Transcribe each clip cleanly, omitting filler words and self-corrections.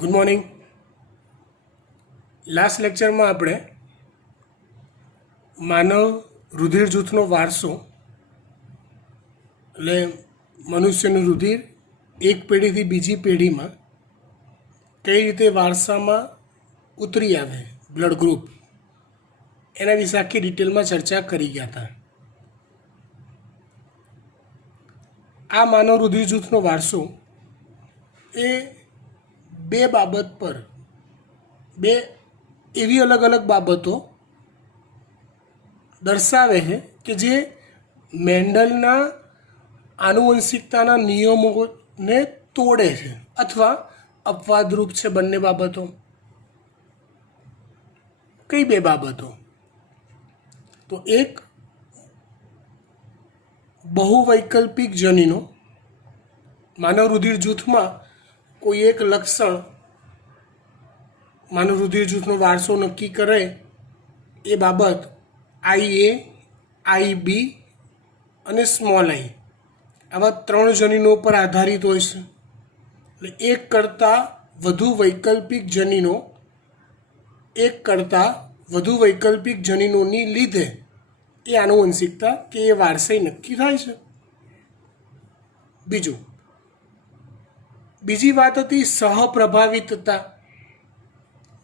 Good morning. Last લેક્ચરમાં આપણે માનવ રુધિર જૂથનો વારસો એટલે મનુષ્યનું રુધિર એક પેઢીથી બીજી પેઢીમાં કઈ રીતે વારસામાં ઉતરી આવે બ્લડ ગ્રુપ એના વિશે આખી ડિટેલમાં ચર્ચા કરી ગયા હતા. આ માનવ રુધિર જૂથનો વારસો એ બે બાબત પર બે એવી અલગ અલગ બાબતો દર્શાવે છે કે જે મેન્ડલના આનુવંશિકતાના નિયમોને તોડે છે અથવા અપવાદરૂપ છે. બંને બાબતો કઈ બે બાબતો? તો એક બહુવૈકલ્પિક જનીનો, માનવ રુધિર જૂથમાં કોઈ એક લક્ષણ માનવ રુધિર જૂથનો વારસો નક્કી કરે એ બાબત IA, IB અને સ્મોલ આઈ આવા ત્રણ જનીનો પર આધારિત હોય છે. એટલે એક કરતાં વધુ વૈકલ્પિક જનીનોની લીધે એ આનુવંશિકતા કે એ વારસાઈ નક્કી થાય છે. બીજી વાત હતી સહપ્રભાવિતતા.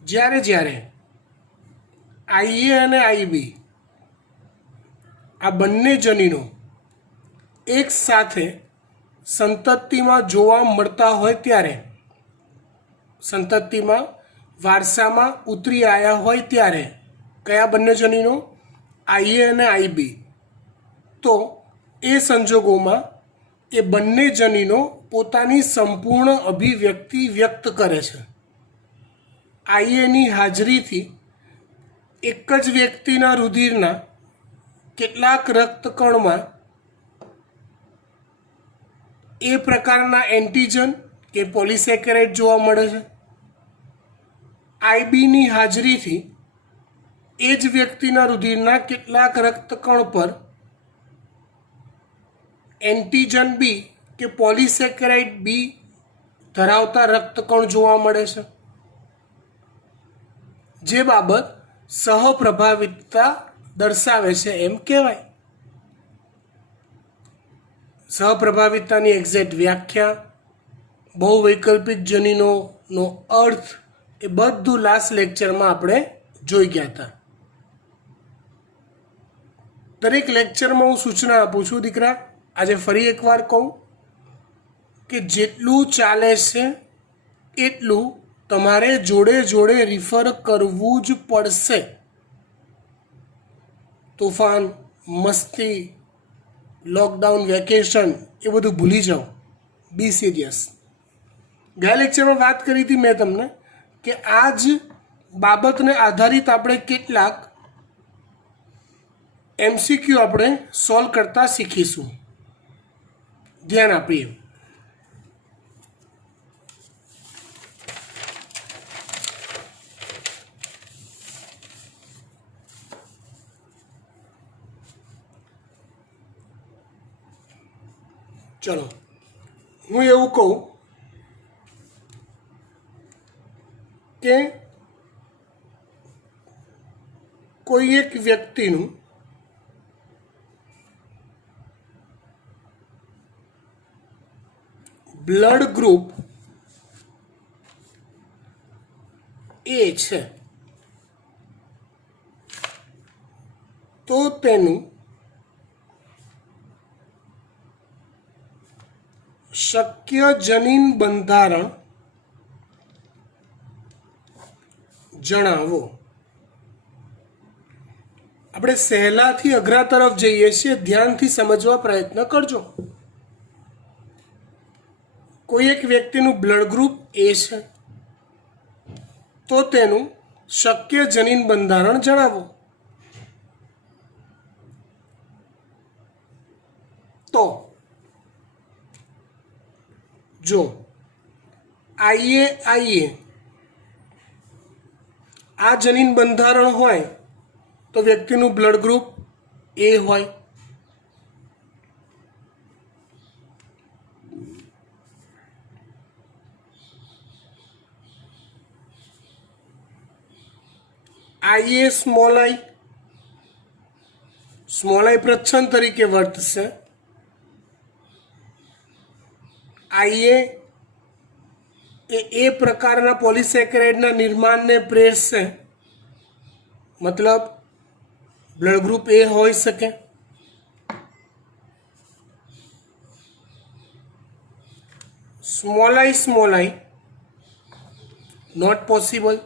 જ્યારે IA અને IB આ બંને જનીનો એક સાથે સંતતિમાં જોવા મળતા હોય ત્યારે, સંતતિમાં વારસામાં ઉતરી આવ્યા હોય ત્યારે, કયા બંને જનીનો? IA અને IB. તો એ સંજોગોમાં એ બંને જનીનો પોતાની સંપૂર્ણ અભિવ્યક્તિ વ્યક્ત કરે છે. IAની હાજરીથી એક જ વ્યક્તિના રુધિરના કેટલાક રક્તકણમાં એ પ્રકારના એન્ટીજન કે પોલિસેકેરાઇડ જોવા મળે છે. IBની હાજરીથી એ જ વ્યક્તિના રુધિરના કેટલાક રક્તકણ પર એન્ટીજન બી કે પોલિસેકેરાઇડ બી ધરાવતા રક્તકણ જોવા મળે છે. જે બાબત સહપ્રભાવિતતા દર્શાવે છે એમ કહેવાય. સહપ્રભાવિતતાની એક્ઝેક્ટ વ્યાખ્યા, બહુવૈકલ્પિક જનીનોનો અર્થ એ બધું લાસ્ટ લેક્ચરમાં આપણે જોઈ ગયા હતા. દરેક લેક્ચરમાં હું સૂચના આપું છું દીકરા. આજે ફરી એકવાર કહું કે જેટલું ચાલે છે એટલું તમારે જોડે રિફર કરવું જ પડશે. તોફાન, મસ્તી, લોકડાઉન, વેકેશન એ બધું ભૂલી જાઓ. બી સિરિયસ. ગયા લેક્ચરમાં વાત કરી હતી મેં તમને કે આ જ બાબતને આધારિત આપણે કેટલાક MCQ આપણે સોલ્વ કરતા શીખીશું. ધ્યાન આપીએ. ચલો, હું એવું કહું કે કોઈ એક વ્યક્તિનું બ્લડ ગ્રુપ A છે તો તેનું શક્ય જનીન બંધારણ જણાવો. આપણે સહેલાથી અઘરા તરફ જઈએ છીએ, ધ્યાનથી સમજવા પ્રયત્ન કરજો. કોઈ એક વ્યક્તિનું બ્લડ ગ્રુપ A છે તો તેનું શક્ય જનીન બંધારણ જણાવો. તો જો IA આ જનીન બંધારણ હોય તો વ્યક્તિનું બ્લડ ગ્રુપ A હોય. IA સ્મોલ આઈ પ્રચ્છન્ન તરીકે વર્તશે. IA એ પ્રકારના પોલિસેકેરાઇડના નિર્માણને પ્રેરશે, મતલબ બ્લડ ગ્રુપ એ હોઈ શકે. Small I not possible.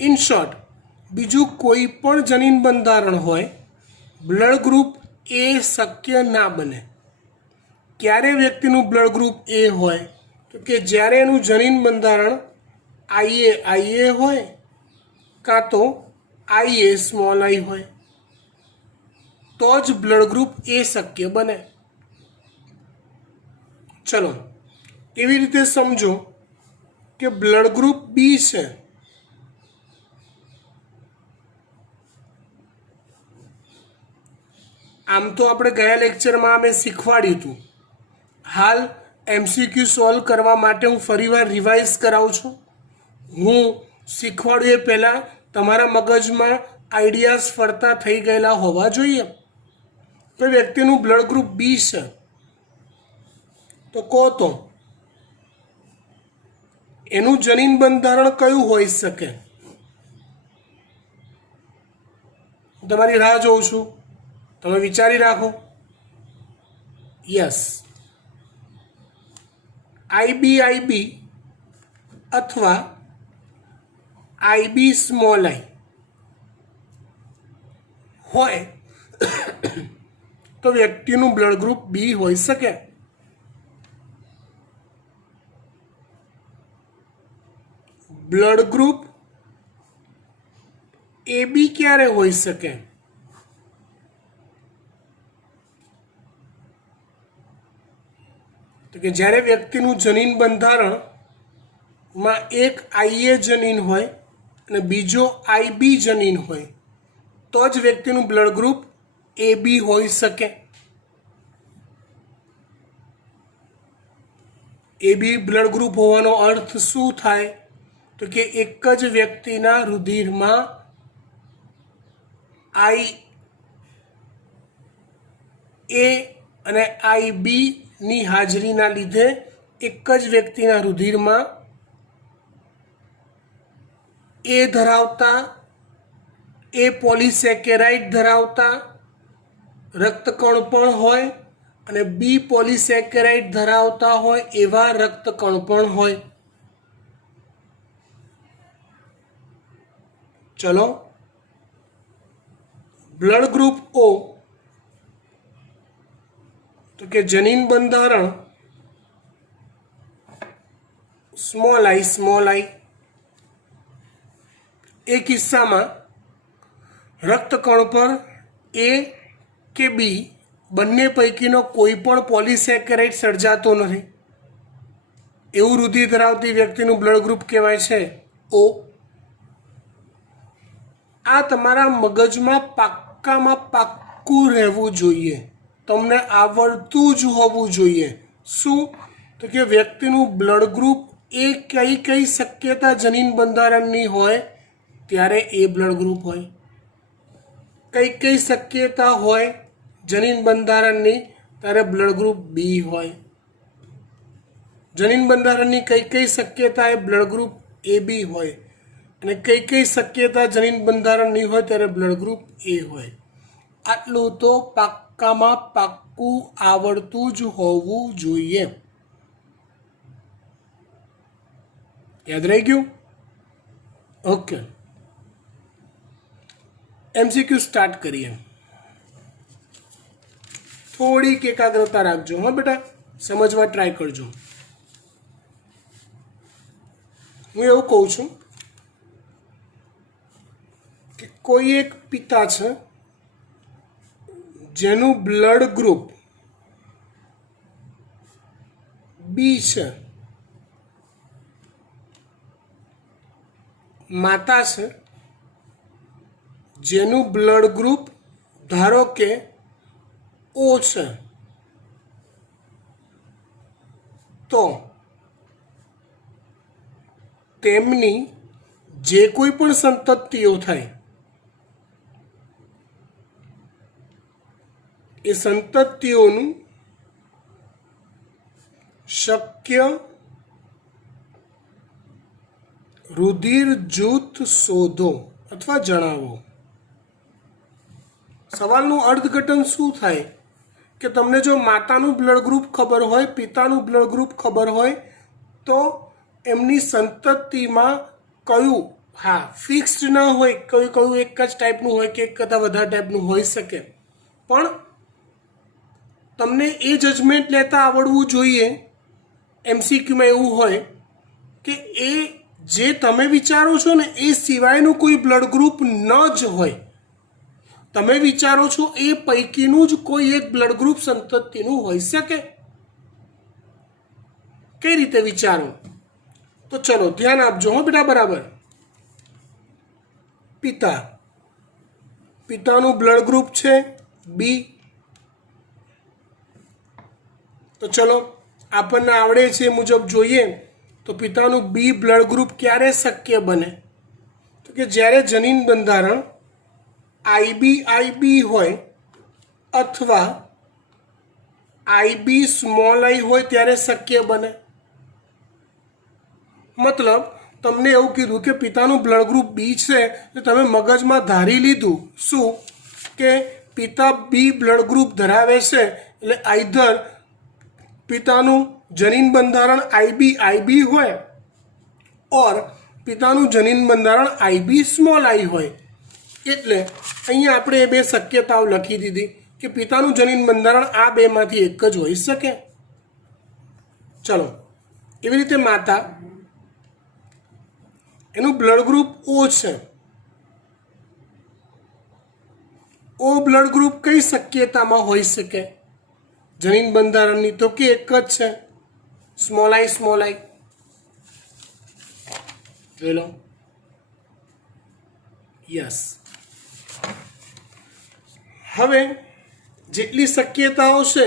In short, બીજું કોઈ પણ જનીન બંધારણ હોય, બ્લડ ગ્રુપ એ શક્ય ના બને. ક્યારે વ્યક્તિનું બ્લડ ગ્રુપ એ હોય તો કે જ્યારે એનું જનીન બંધારણ IA હોય કાં તો IA સ્મોલ આઈ હોય, તો જ બ્લડ ગ્રુપ એ શક્ય બને. ચલો, એવી રીતે સમજો કે બ્લડ ગ્રુપ બી છે. આમ તો આપણે ગયા લેક્ચરમાં અમે શીખવાડ્યું હતું. હાલ MCQ સોલ્વ કરવા માટે હું ફરીવાર રિવાઇઝ કરાવું છું. હું શીખવાડું એ પહેલાં તમારા મગજમાં આઈડિયાઝ ફરતા થઈ ગયેલા હોવા જોઈએ. તો વ્યક્તિનું બ્લડ ગ્રુપ બી છે તો કહો તો એનું જનીન બંધારણ કયું હોઈ શકે? હું તમારી રાહ જોઉં છું, તમે વિચારી રાખો. યસ, IB અથવા IB સ્મોલ આઈ હોય તો વ્યક્તિનું બ્લડ ગ્રુપ બી હોઈ શકે. બ્લડ ગ્રુપ AB ક્યારે હોઈ શકે? તો કે જ્યારે વ્યક્તિનું જનીન બંધારણમાં એક IA જનીન હોય અને બીજો IB જનીન હોય, તો જ વ્યક્તિનું બ્લડ ગ્રુપ AB હોઈ શકે. AB બ્લડ ગ્રુપ હોવાનો અર્થ શું થાય? તો કે એક જ વ્યક્તિના રુધિરમાં IA અને IB ની હાજરીના લીધે એક જ વ્યક્તિના રુધિરમાં એ ધરાવતા, એ પોલિસેકેરાઇડ ધરાવતા રક્તકણ પણ હોય અને બી પોલિસેકેરાઇડ ધરાવતા હોય એવા રક્તકણ પણ હોય. ચલો, બ્લડ ગ્રુપ O તો કે જનીન બંધારણ સ્મોલ આઈ. એ કિસ્સામાં રક્તકણ પર A કે બી બંને પૈકીનો કોઈ પણ પોલિસેકેરાઇડ સર્જાતો નથી. એવું રુધિર ધરાવતી વ્યક્તિનું બ્લડ ગ્રુપ કહેવાય છે O. આ તમારા મગજમાં પાક્કું રહેવું જોઈએ, તમને આવડતું જ હોવું જોઈએ. શું? તો કે વ્યક્તિનું બ્લડ ગ્રુપ એ કઈ શક્યતા જનીન બંધારણની હોય ત્યારે એ બ્લડ ગ્રુપ હોય, કઈ શક્યતા હોય જનીન બંધારણની ત્યારે બ્લડ ગ્રુપ બી હોય, જનીન બંધારણની કઈ શક્યતા એ બ્લડ ગ્રુપ AB હોય, અને કઈ શક્યતા જનીન બંધારણની હોય ત્યારે બ્લડ ગ્રુપ A હોય. આટલું તો પાક્કું આવડતું જ હોવું જોઈએ. યાદ રહી ગયું? ઓકે, MCQ સ્ટાર્ટ કરીએ. થોડીક એકાગ્રતા રાખજો હા બેટા, સમજવા ટ્રાય કરજો. હું એવું કહું છું કે કોઈ એક પિતા છે જેનું બ્લડ ગ્રુપ બી છે, માતા છે જેનું બ્લડ ગ્રુપ ધારો કે O છે, તો તેમની જે કોઈ પણ સંતતિઓ થાય એ સંતતિઓનું શક્ય રુધિર જૂથ શોધો અથવા જણાવો. સવાલનું અર્થઘટન શું થાય કે તમને જો માતાનું બ્લડ ગ્રુપ ખબર હોય, પિતાનું બ્લડ ગ્રુપ ખબર હોય તો એમની સંતતિમાં કયું, હા ફિક્સ્ડ ન હોય, કયું એક જ ટાઈપનું હોય કે એક કરતાં વધારે ટાઈપનું હોઈ શકે, પણ તમને એ જજમેન્ટ લેતા આવડવું જોઈએ. એમસીક્યુમાં એવું હોય કે એ જે તમે વિચારો છો ને એ સિવાયનું કોઈ બ્લડ ગ્રુપ ન જ હોય. તમે વિચારો છો એ પૈકીનું જ કોઈ એક બ્લડ ગ્રુપ સંતતિનું હોઈ શકે. કઈ રીતે વિચારો? તો ચલો ધ્યાન આપજો હો બેટા. બરાબર, પિતાનું બ્લડ ગ્રુપ છે બી. તો ચલો આપણને આવડે છે એ મુજબ જોઈએ તો પિતાનું બી બ્લડ ગ્રુપ ક્યારે શક્ય બને? તો કે જ્યારે જનીન બંધારણ આઈબી હોય અથવા આઈબી સ્મોલ આઈ હોય ત્યારે શક્ય બને. મતલબ તમને એવું કીધું કે પિતાનું બ્લડ ગ્રુપ બી છે તો તમે મગજમાં ધારી લીધું શું કે પિતા બી બ્લડ ગ્રુપ ધરાવે છે, એટલે આઈધર પિતાનું જનીન બંધારણ આઈબી હોય ઓર પિતાનું જનીન બંધારણ આઈબી સ્મોલ આઈ હોય. એટલે અહીંયા આપણે એ બે શક્યતાઓ લખી દીધી કે પિતાનું જનીન બંધારણ આ બેમાંથી એક જ હોઈ શકે. ચલો એવી રીતે માતા, એનું બ્લડ ગ્રુપ ઓ છે. ઓ બ્લડ ગ્રુપ કઈ શક્યતામાં હોઈ શકે જનીન બંધારણની? તો કે એક જ છે, સ્મોલ આઈ. જોઈ લો. યસ. હવે જેટલી શક્યતાઓ છે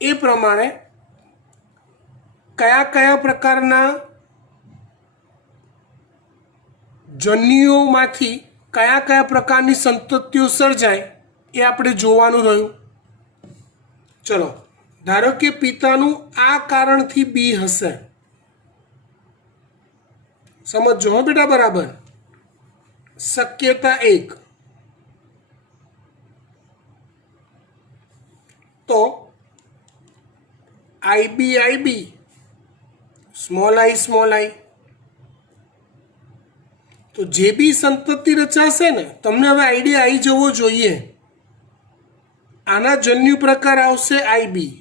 એ પ્રમાણે કયા પ્રકારના જન્યુઓમાંથી કયા પ્રકારની સંતતિઓ સર્જાય એ આપણે જોવાનું રહ્યું. ચલો ધારો કે પિતાનું આ કારણથી બી હશે. સમજો હો બેટા. બરાબર, શક્યતા 1. તો આઈબી સ્મોલ આઈ. તો જે બી સંતતિ રચાશે ને, તમને હવે આઈડિયા આવી જવો જોઈએ. આના જન્યુ પ્રકાર આવશે આઈબી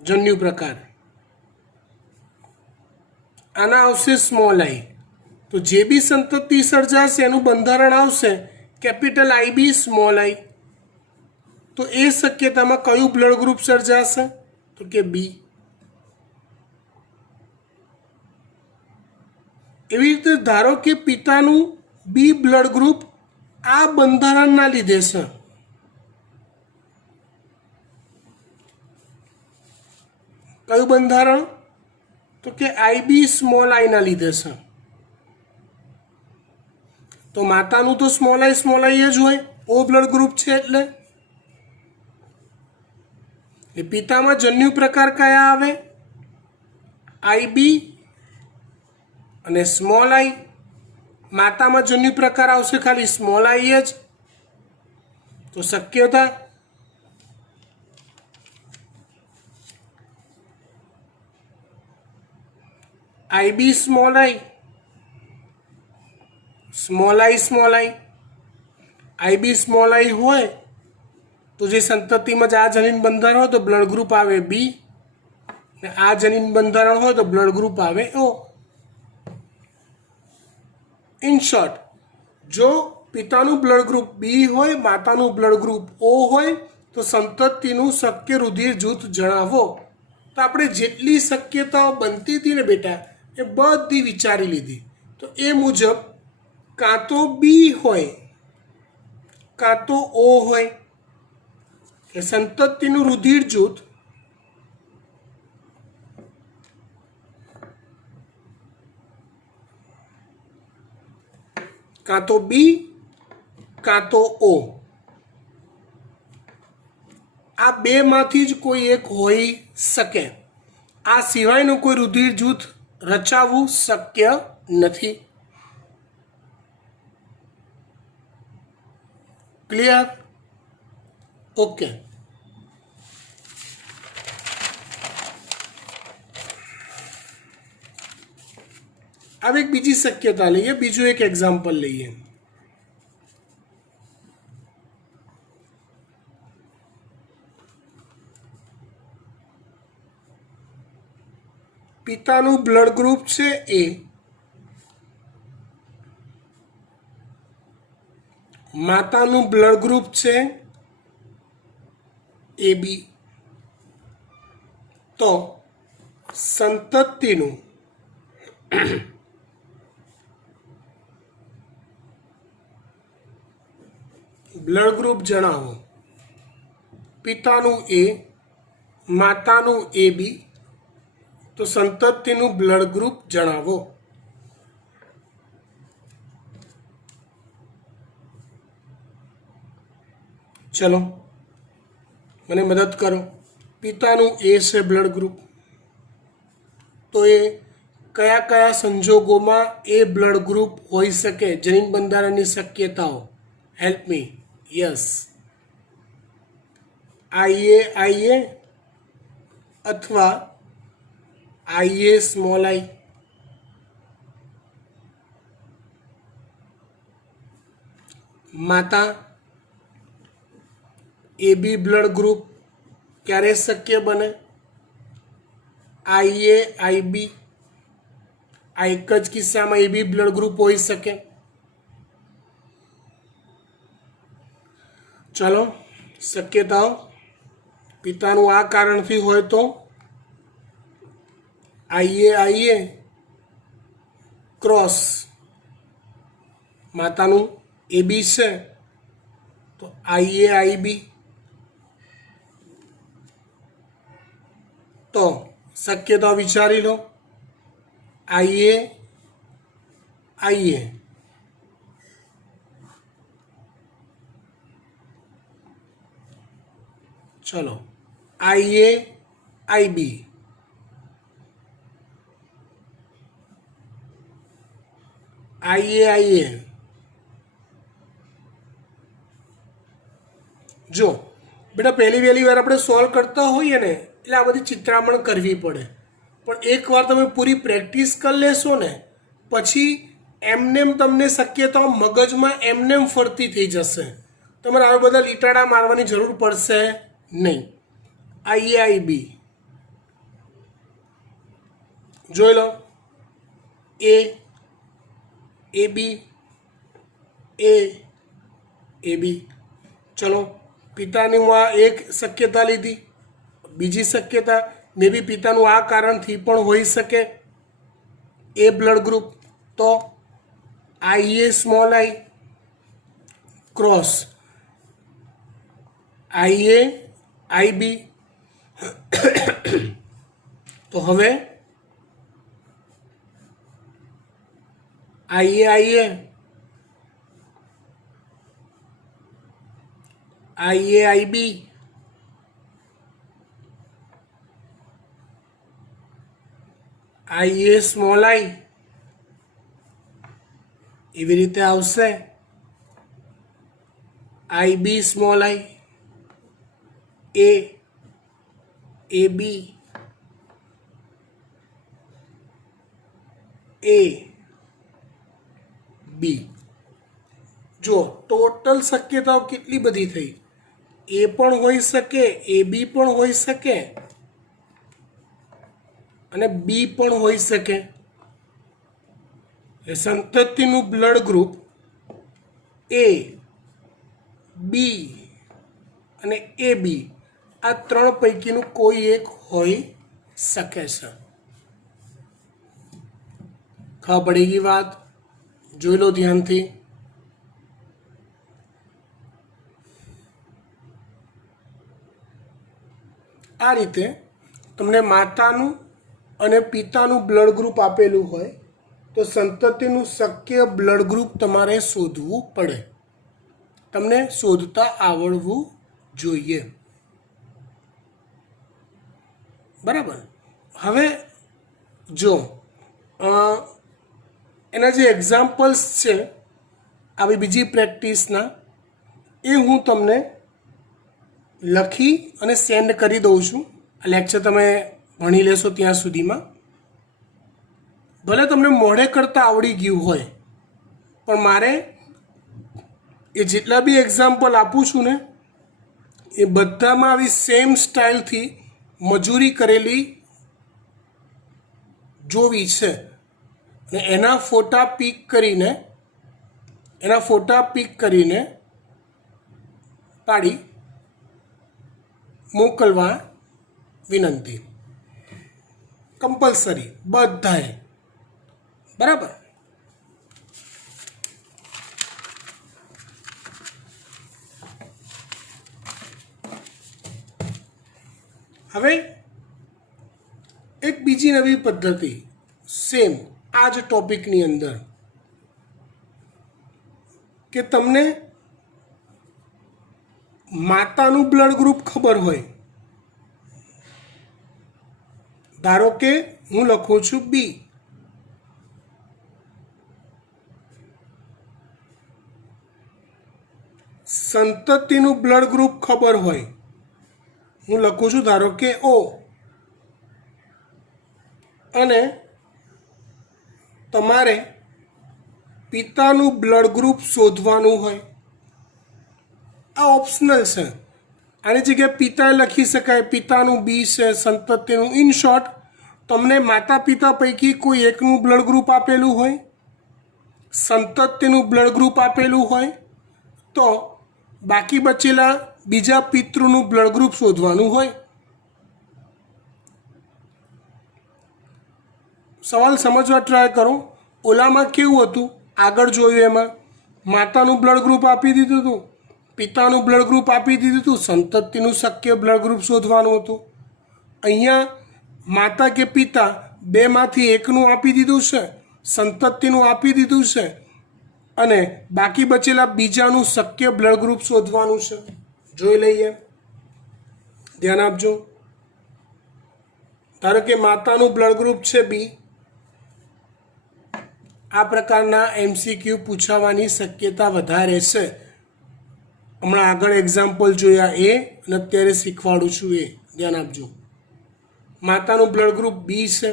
જન્યુ પ્રકાર, આના આવશે સ્મોલ આઈ. તો જે બી સંતતિ સર્જાશે એનું બંધારણ આવશે કેપિટલ આઈબી સ્મોલ આઈ. તો એ શક્યતામાં કયું બ્લડ ગ્રુપ સર્જાશે? તો કે બી. એવી રીતે ધારો કે પિતાનું બી બ્લડ ગ્રુપ આ બંધારણના લીધે છે. કયું બંધારણ? તો કે આઈબી સ્મોલ આઈના લીધે છે. તો માતાનું તો સ્મોલ આઈ જ હોય, ઓ બ્લડ ગ્રુપ છે એટલે. એ પિતામાં જન્યુ પ્રકાર કયા આવે? આઈબી અને સ્મોલ આઈ. માતામાં જન્યુ પ્રકાર આવશે ખાલી સ્મોલ આઈ જ. તો શક્યતા આઈબી સ્મોલ આઈ, સ્મોલ આઈ. આઈબી સ્મોલ આઈ હોય તો જે સંતતિમાં જ આ જનીન બંધારણ હોય તો બ્લડ ગ્રુપ આવે બી, ને આ જનીન બંધારણ હોય તો બ્લડ ગ્રુપ આવે ઓ. ઇન શોર્ટ, જો પિતાનું બ્લડ ગ્રુપ બી હોય, માતાનું બ્લડ ગ્રુપ ઓ હોય તો સંતતિનું શક્ય રુધિર જૂથ જણાવો. તો આપણે જેટલી શક્યતાઓ બનતી હતી ને બેટા એ બધી વિચારી લીધી. તો એ મુજબ કાં તો બી હોય કાં તો ઓ હોય, કે સંતતિનું રુધિર જૂથ કાં તો બી કાં તો ઓ. આ બેમાંથી જ કોઈ એક હોઈ શકે. આ સિવાયનું કોઈ રુધિર જૂથ રચાવવું શક્ય નથી. ક્લિયર? ઓકે. હવે એક બીજી શક્યતા લઈએ, બીજું એક એક્ઝામ્પલ લઈએ. પિતાનું બ્લડ ગ્રુપ છે એ, માતાનું બ્લડ ગ્રુપ છે એ બી. તો સંતતિનું બ્લડ ગ્રુપ જણાવો. પિતાનું એ, માતાનું એ બી, તો સંતતિનું બ્લડ ગ્રુપ જણાવો. ચલો મને મદદ કરો. પિતાનું એ છે બ્લડ ગ્રુપ, તો એ કયા કયા સંજોગોમાં એ બ્લડ ગ્રુપ હોઈ શકે? જનીન બંધારણની શક્યતાઓ. Help me. યસ, આઈએ અથવા આઈએ સ્મોલ આઈ. માતા એ બી બ્લડ ગ્રુપ ક્યારે શક્ય બને? આઈએ આઈબી. આ એક જ કિસ્સામાં એ બી બ્લડ ગ્રુપ હોઈ શકે. ચલો શક્યતાઓ. પિતાનું આ કારણથી હોય તો આઈએ ક્રોસ. માતાનું એ બી છે તો આઈબી. તો શક્યતા વિચારી લો. આઈએ ચલો આઈબી. આઈએ જો બેટા પહેલી વહેલી વાર આપણે સોલ્વ કરતા હોઈએ ને એટલે આ બધી ચિત્રામણ કરવી પડે, પણ એકવાર તમે પૂરી પ્રેક્ટિસ કરી લેશો ને પછી એમનેમ તમને શક્યતાઓ મગજમાં એમનેમ ફરતી થઈ જશે. તમારે આવા બધા લીટાડા મારવાની જરૂર પડશે નહીં. આઈબી જોઈ લો. એ બી એ બી. ચલો પિતાની હું આ એક શક્યતા લીધી. બીજી શક્યતા મે બી પિતાનું આ કારણથી પણ હોઈ શકે એ બ્લડ ગ્રુપ. તો આઈએ સ્મોલ આઈ ક્રોસ આઈબી. તો હવે આઈબી આઈએ સ્મોલ આઈ એવી રીતે આવશે. આઈબી સ્મોલ આઈ એ બી બી. જો ટોટલ શક્યતાઓ કેટલી બધી થઈ. એ પણ હોઈ શકે, એ બી પણ હોઈ શકે અને બી પણ હોઈ શકે. સંતતિનું બ્લડ ગ્રુપ એ બી અને એ બી આ ત્રણ પૈકીનું કોઈ એક હોઈ શકે છે. ખબર પડી ગઈ વાત? જોઈ લો ધ્યાનથી. આ રીતે તમને માતાનું અને પિતાનું બ્લડ ગ્રુપ આપેલું હોય તો સંતતિનું શક્ય બ્લડ ગ્રુપ તમારે શોધવું પડે, તમને શોધતા આવડવું જોઈએ, બરાબર. હવે જો એના જે એક્ઝામ્પલ્સ છે આવી બીજી પ્રેક્ટિસના, એ હું તમને લખી અને સેન્ડ કરી દઉં છું. આ લેક્ચર તમે ભણી લેશો ત્યાં સુધીમાં. ભલે તમને મોઢે કરતાં આવડી ગયું હોય, પણ મારે એ જેટલા બી એક્ઝામ્પલ આપું છું ને, એ બધામાં આવી સેમ સ્ટાઇલથી મજૂરી કરેલી જોવી છે. અને એના ફોટા પિક કરીને પાડી મોકલવા વિનંતી, કમ્પલસરી બધાએ, બરાબર. હવે એક બીજી નવી પદ્ધતિ સેમ આ જ ટોપિકની અંદર, કે તમને માતાનું બ્લડ ગ્રુપ ખબર હોય. ધારો કે હું લખું છું બી, સંતતિનું બ્લડ ગ્રુપ ખબર હોય, હું લખું છું ધારો કે ઓ, અને તમારે પિતાનું બ્લડ ગ્રુપ શોધવાનું હોય. આ ઓપ્શનલ છે, આની જગ્યાએ પિતા લખી શકાય, પિતાનું બી છે, સંતતિનું. ઇન શોર્ટ, તમને માતા પિતા પૈકી કોઈ એકનું બ્લડ ગ્રુપ આપેલું હોય, સંતતિનું બ્લડ ગ્રુપ આપેલું હોય, તો બાકી બચેલા બીજા પિતૃનું બ્લડ ગ્રુપ શોધવાનું હોય. સવાલ સમજવા ટ્રાય કરો. ઓલામાં કેવું હતું, આગળ જોયું એમાં માતાનું બ્લડ ગ્રુપ આપી દીધું હતું, પિતાનું બ્લડ ગ્રુપ આપી દીધું હતું, સંતતિનું શક્ય બ્લડ ગ્રુપ શોધવાનું હતું. અહીંયા માતા કે પિતા બેમાંથી એકનું આપી દીધું છે, સંતતિનું આપી દીધું છે, અને બાકી બચેલા બીજાનું શક્ય બ્લડ ગ્રુપ શોધવાનું છે. જોઈ લઈએ, ધ્યાન આપજો. ધારો કે માતાનું બ્લડ ગ્રુપ છે બી. આ પ્રકારના MCQ પૂછાવાની શક્યતા વધારે છે. હમણાં આગળ એક્ઝામ્પલ જોયા એ, અને અત્યારે શીખવાડું છું એ, ધ્યાન આપજો. માતાનું બ્લડ ગ્રુપ બી છે,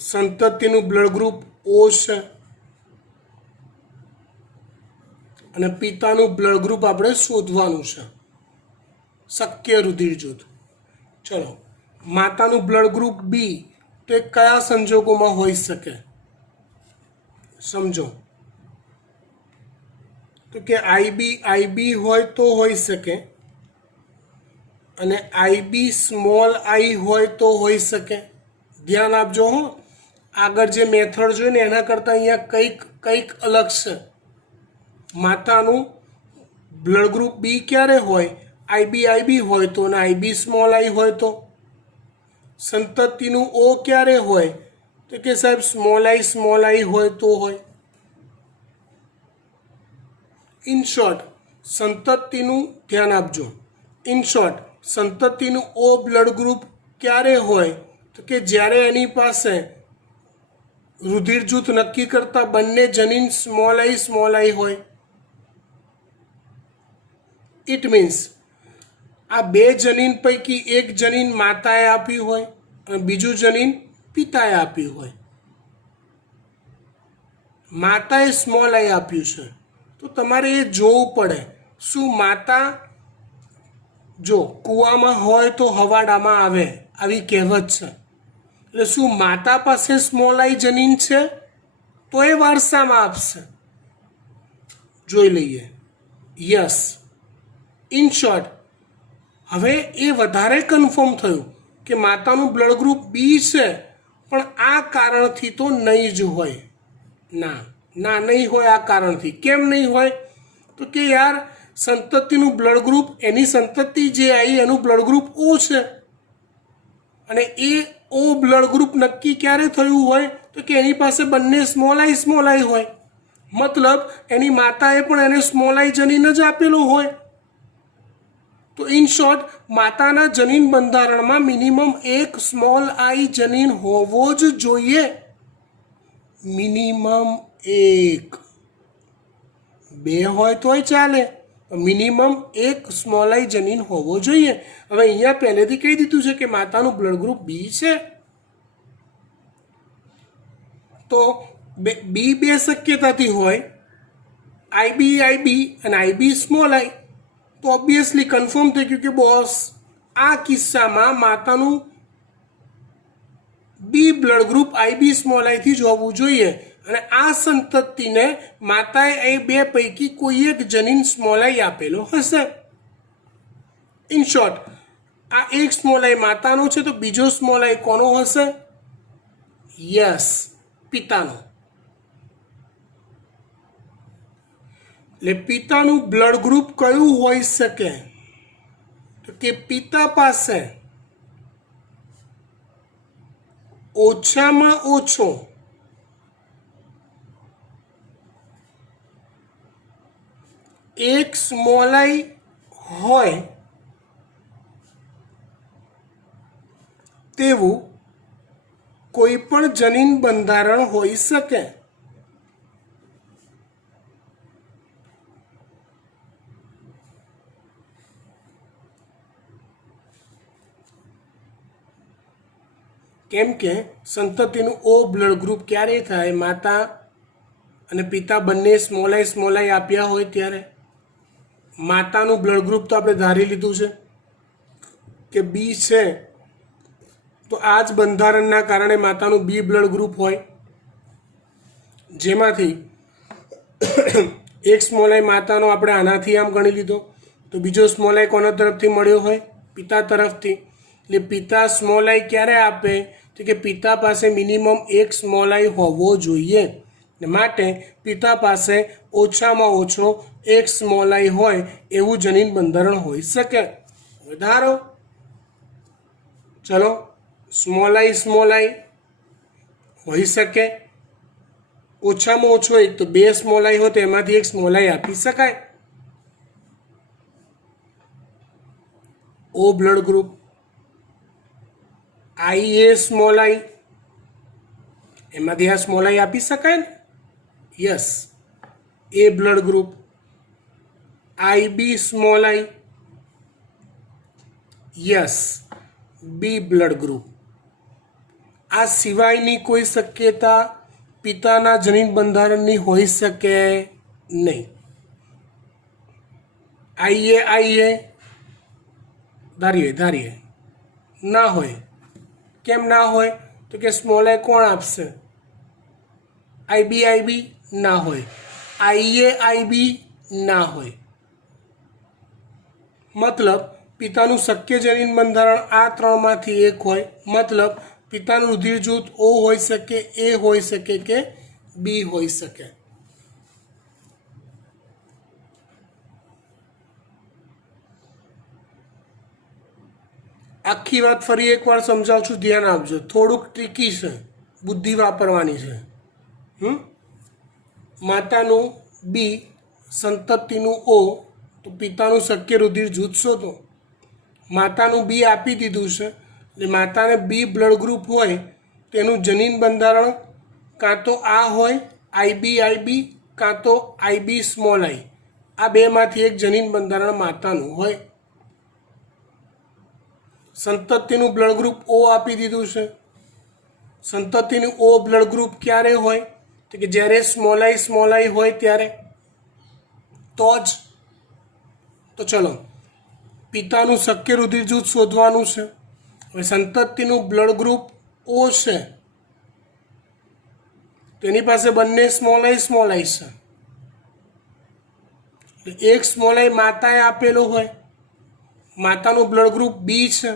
સંતતિનું બ્લડ ગ્રુપ ઓ છે, અને પિતાનું બ્લડ ગ્રુપ આપણે શોધવાનું છે, શક્ય રુધિર જૂથ. ચલો, માતાનું બ્લડ ગ્રુપ બી, તો એ કયા સંજોગોમાં હોઈ શકે સમજો. તો કે આઈબી હોય તો હોઈ શકે, અને આઈબી સ્મોલ આઈ હોય તો હોઈ શકે. ધ્યાન આપજો હો, આગળ જે મેથડ જોઈ ને એના કરતાં અહીંયા કંઈક અલગ છે. માતાનું બ્લડ ગ્રુપ બી ક્યારે હોય, આઈબી હોય તો, અને આઈબી સ્મોલ આઈ હોય તો. સંતતિનું ઓ ક્યારે હોય, તો કે સાહેબ સ્મોલ આઈ હોય તો હોય. ઇન શોર્ટ, સંતતિનું ધ્યાન આપજો. ઇન શોર્ટ, સંતતિનું ઓ બ્લડ ગ્રુપ ક્યારે હોય, તો કે જ્યારે એની પાસે રુધિર જૂથ નક્કી કરતા બંને જનીન સ્મોલ આઈ હોય. ઇટ મીન્સ આ બે જનીન પૈકી એક જનીન માતાએ આપ્યું હોય અને બીજું જનીન પિતાએ આપ્યું હોય. માતાએ સ્મોલ આઈ આપ્યું છે, તો તમારે એ જોવું પડે, શું માતા જો કૂવામાં હોય તો હવાડામાં આવે, આવી કહેવત છે. એટલે શું માતા પાસે સ્મોલ આઈ જનીન છે, તો એ વારસામાં આપશે. જોઈ લઈએ. યસ. ઇન શોર્ટ, હવે એ વધારે કન્ફર્મ થયું કે માતાનું બ્લડ ગ્રુપ બી છે, પણ આ કારણથી તો નહીં જ હોય. ના નહીં હોય. આ કારણથી કેમ નહીં હોય, તો કે યાર સંતતિનું બ્લડ ગ્રુપ, એની સંતતિ જે આવી એનું બ્લડ ગ્રુપ ઓ છે, અને એ ઓ બ્લડ ગ્રુપ નક્કી ક્યારે થયું હોય તો કે એની પાસે બંને સ્મોલ આઈ હોય, મતલબ એની માતાએ પણ એને સ્મોલ આઈ જનીન જ આપેલો હોય. તો ઇન શોર્ટ, માતાના જનીન બંધારણમાં મિનિમમ એક સ્મોલ આઈ જનીન હોવો જ જોઈએ. મિનિમમ એક, બે હોય તોય ચાલે, મિનિમમ એક સ્મોલ આઈ જનીન હોવો જોઈએ. હવે અહીંયા પહેલેથી કહી દીધું છે કે માતાનું બ્લડ ગ્રુપ બી છે, તો બી બે શક્યતાથી હોય, આઈબી અને આઈબી સ્મોલ આઈ. તો ઓબ્વિયસલી કન્ફર્મ થઈ ગયું કે બોસ આ કિસ્સામાં માતાનું બી બ્લડ ગ્રુપ આઈબી સ્મોલ આઈથી જ હોવું જોઈએ, અને આ સંતતિને માતાએ એ બે પૈકી કોઈ એક જનીન સ્મોલ આઈ આપેલો હશે. ઇન શોર્ટ, આ એક સ્મોલ આઈ માતાનો છે તો બીજો સ્મોલ આઈ કોનો હશે? યસ, પિતાનો. એટલે પિતાનું બ્લડ ગ્રુપ કયું હોઈ શકે? તો કે પિતા પાસે ઓછામાં ઓછો એક સ્મોલ આઈ હોય તેવું કોઈ પણ જનીન બંધારણ હોઈ શકે. કેમ કે સંતતિનું ઓ બ્લડ ગ્રુપ ક્યારે થાય? માતા અને પિતા બંને સ્મોલ આઈ આપ્યા હોય ત્યારે. માતાનું બ્લડ ગ્રુપ તો આપણે ધારી લીધું છે કે બી છે, તો આ જ બંધારણના કારણે માતાનું બી બ્લડ ગ્રુપ હોય, જેમાંથી એક સ્મોલ આઈ માતાનો આપણે આનાથી આમ ગણી લીધો, તો બીજો સ્મોલ આઈ કોના તરફથી મળ્યો હોય? પિતા તરફથી. એટલે પિતા સ્મોલ આઈ ક્યારે આપે? તો કે પિતા પાસે મિનિમમ એક સ્મોલ આઈ હોવો જોઈએ, માટે પિતા પાસે ઓછામાં ઓછો એક સ્મોલ આઈ હોય એવું જનીન બંધારણ હોઈ શકે. વધારો, ચલો, સ્મોલ આઈ હોઈ શકે. ઓછામાં ઓછો એક, તો બે સ્મોલ આઈ હોય તો એમાંથી એક સ્મોલ આઈ આપી શકાય. ઓ બ્લડ ગ્રુપ, આઈ એ સ્મોલ આઈ, એમાંથી આ સ્મોલ આઈ આપી શકાય ને? યસ, એ બ્લડ ગ્રુપ. આઈ બી સ્મોલ આઈ, યસ, બી બ્લડ ગ્રુપ. આ સિવાયની કોઈ શક્યતા પિતાના જનીન બંધારણની હોઈ શકે નહીં. આઈએ ધારીએ ના હોય. કેમ ના હોય? તો કે સ્મોલ આઈ કોણ આપશે? આઈબી ના હોય, આઈબી ના હોય. મતલબ પિતાનું શક્ય જનીન બંધારણ આ ત્રણમાંથી એક હોય, મતલબ પિતાનું રુધિર જૂથ ઓ હોઈ શકે, એ હોઈ શકે કે બી હોઈ શકે. આખી વાત ફરી એકવાર સમજાવું છું, ધ્યાન આપજો. થોડુંક ટ્રિકી છે, બુદ્ધિ વાપરવાની છે. માતાનું બી, સંતતિનું ઓ, તો પિતાનું શક્ય રુધિર જૂથ શોધો. માતાનું બી આપી દીધું છે, એટલે માતાને બી બ્લડ ગ્રુપ હોય તેનું જનીન બંધારણ કાં તો આ હોય, આઈબી, કાં તો આઈબી સ્મોલ આઈ. આ બેમાંથી એક જનીન બંધારણ માતાનું હોય. સંતતિનું બ્લડ ગ્રુપ ઓ આપી દીધું છે. સંતતિનું ઓ બ્લડ ગ્રુપ ક્યારે હોય? તો કે જ્યારે સ્મોલ આઈ હોય ત્યારે. તો જ. તો ચલો, પિતાનું શક્ય રુધિર જૂથ શોધવાનું છે. હવે સંતતિનું બ્લડ ગ્રુપ ઓ છે, તેની પાસે બંને સ્મોલ આઈ છે. એક સ્મોલ આઈ માતાએ આપેલો હોય, માતાનું બ્લડ ગ્રુપ બી છે,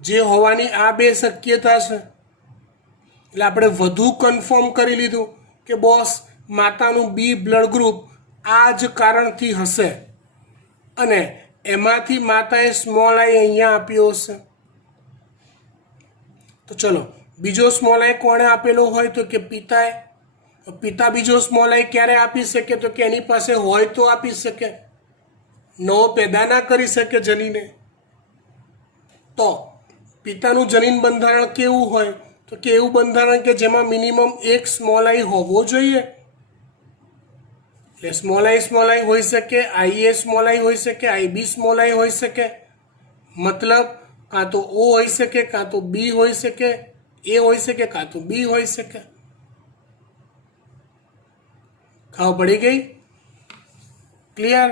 જે હોવાની આ બે શક્યતા છે. એટલે આપણે વધુ કન્ફર્મ કરી લીધું કે બોસ માતાનું બી બ્લડ ગ્રુપ આ જ કારણથી હશે, અને એમાંથી માતાએ સ્મોલ આઈ અહીંયા આપ્યો હશે. તો ચલો બીજો સ્મોલ આઈ કોણે આપેલો હોય તો કે પિતાએ. પિતા બીજો સ્મોલ આઈ ક્યારે આપી શકે તો કે એની પાસે હોય તો આપી શકે, નવો પેદા ના કરી શકે જનીને. તો પિતાનું જનીન બંધારણ કેવું હોય તો કે એવું બંધારણ કે જેમાં મિનિમમ એક સ્મોલ આઈ હોવો જોઈએ. એટલે સ્મોલ આઈ હોઈ શકે, આઈએ સ્મોલ આઈ હોઈ શકે, આઈબી સ્મોલ આઈ હોઈ શકે. મતલબ કાં તો ઓ હોઈ શકે, કાં તો બી હોઈ શકે, એ હોઈ શકે, કાં તો બી હોઈ શકે. ખબર પડી ગઈ? ક્લિયર?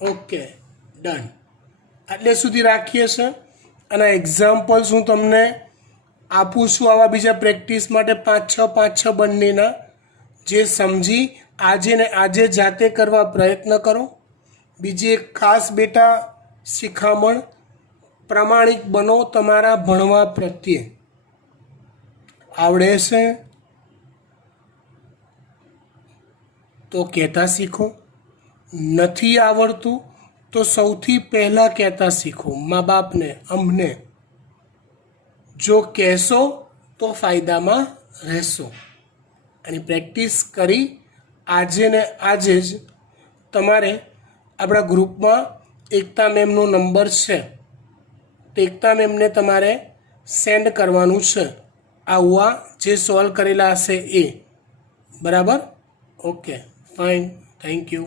Okay, done. એટલે સુધી રાખીએ છે. અને એક્ઝામ્પલ્સ હું તમને આપું છું આવા બીજા પ્રેક્ટિસ માટે 5-6 બંનેના, જે સમજી આજે ને આજે જાતે કરવા પ્રયત્ન કરો. બીજી એક ખાસ બેટા શિખામણ, પ્રામાણિક બનો તમારા ભણવા પ્રત્યે. આવડે છે તો કહેતા શીખો, નથી આવડતું તો સૌથી પહેલાં કહેતા શીખો મા બાપને, અમને. જો કહેશો તો ફાયદામાં રહેશો. અને પ્રેક્ટિસ કરી આજે ને આજે જ તમારે આપણા ગ્રુપમાં એકતા મેમનો નંબર છે, તો એકતા મેમને તમારે સેન્ડ કરવાનું છે આવા જે સોલ્વ કરેલા હશે એ. બરાબર? Okay, fine, thank you.